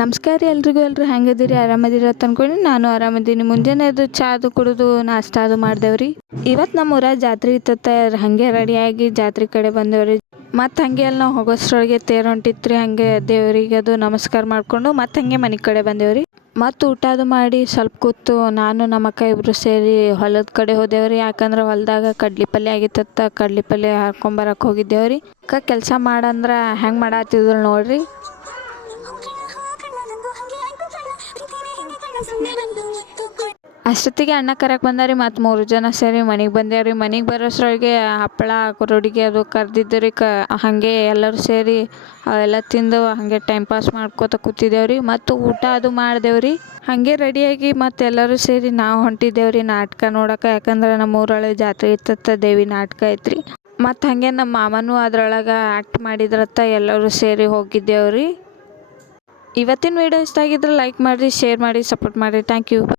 ನಮಸ್ಕಾರ ರೀ ಎಲ್ರಿಗೂ ಹೆಂಗದಿರಿ ಆರಾಮದಿರಿ ಅಂತ ಅನ್ಕೊಂಡು ನಾನು ಆರಾಮದೀನಿ. ಮುಂಜಾನೆ ಅದು ಚಾದು ಕುಡಿದು ನಾಷ್ಟ ಅದು ಮಾಡ್ದೇವ್ರಿ. ಇವತ್ತು ನಮ್ಮ ಊರಾಗ ಜಾತ್ರೆ ಇತ್ತತ್ತ, ಹಾಗೆ ರೆಡಿಯಾಗಿ ಜಾತ್ರೆ ಕಡೆ ಬಂದೇವ್ರಿ. ಮತ್ತು ಹಾಗೆ ಅಲ್ಲಿ ನಾವು ಹೋಗೋಷ್ಟ್ರೊಳಗೆ ತೇರು ಹೊಂಟಿತ್ರಿ. ಹಾಗೆ ದೇವರಿಗೆ ಅದು ನಮಸ್ಕಾರ ಮಾಡಿಕೊಂಡು ಮತ್ತು ಹಾಗೆ ಮನೆ ಕಡೆ ಬಂದೇವ್ರಿ. ಮತ್ತು ಊಟ ಅದು ಮಾಡಿ ಸ್ವಲ್ಪ ಕೂತು ನಾನು ನಮ್ಮ ಅಕ್ಕ ಇಬ್ಬರು ಸೇರಿ ಹೊಲದ ಕಡೆ ಹೋದೇವ್ರಿ. ಯಾಕಂದ್ರೆ ಹೊಲದಾಗ ಕಡ್ಲಿ ಪಲ್ಯ ಆಗಿತ್ತತ್ತ, ಕಡ್ಲಿ ಪಲ್ಯ ಹಾಕೊಂಬರಕ್ಕೆ ಹೋಗಿದ್ದೇವ್ರಿ. ಅಕ್ಕ ಕೆಲಸ ಮಾಡಂದ್ರೆ ಹೆಂಗೆ ಮಾಡತ್ತಿದ್ರು ನೋಡ್ರಿ. ಅಷ್ಟೊತ್ತಿಗೆ ಅಣ್ಣ ಕರಕ್ಕೆ ಬಂದಾರಿ. ಮತ್ತು 3 ಜನ ಸೇರಿ ಮನೆಗೆ ಬಂದೇವ್ರಿ. ಮನೆಗೆ ಬರೋಷ್ರೊಳಗೆ ಹಪ್ಪಳ ರೋಡಿಗೆ ಅದು ಕರ್ದಿದ್ದು ರೀ. ಹಾಗೆ ಎಲ್ಲರೂ ಸೇರಿ ಅವೆಲ್ಲ ತಿಂದು ಹಾಗೆ ಟೈಮ್ ಪಾಸ್ ಮಾಡ್ಕೋತ ಕೂತಿದ್ದೇವ್ರಿ. ಮತ್ತು ಊಟ ಅದು ಮಾಡ್ದೇವ್ರಿ. ಹಾಗೆ ರೆಡಿಯಾಗಿ ಮತ್ತು ಎಲ್ಲರೂ ಸೇರಿ ನಾವು ಹೊಂಟಿದ್ದೇವ್ರಿ ನಾಟಕ ನೋಡೋಕೆ. ಯಾಕಂದ್ರೆ ನಮ್ಮ ಊರೊಳಗೆ ಜಾತ್ರೆ ಇತ್ತತ್ತ, ದೇವಿ ನಾಟಕ ಐತ್ರಿ. ಮತ್ತು ಹಾಗೆ ನಮ್ಮ ಮಾಮನೂ ಅದ್ರೊಳಗೆ ಆ್ಯಕ್ಟ್ ಮಾಡಿದ್ರತ್ತ, ಎಲ್ಲರೂ ಸೇರಿ ಹೋಗಿದ್ದೇವ್ರಿ. ಇವತ್ತಿನ ವೀಡಿಯೋ ಇಷ್ಟ ಆಗಿದ್ರೆ ಲೈಕ್ ಮಾಡಿರಿ, ಶೇರ್ ಮಾಡಿ, ಸಪೋರ್ಟ್ ಮಾಡಿರಿ. Thank you.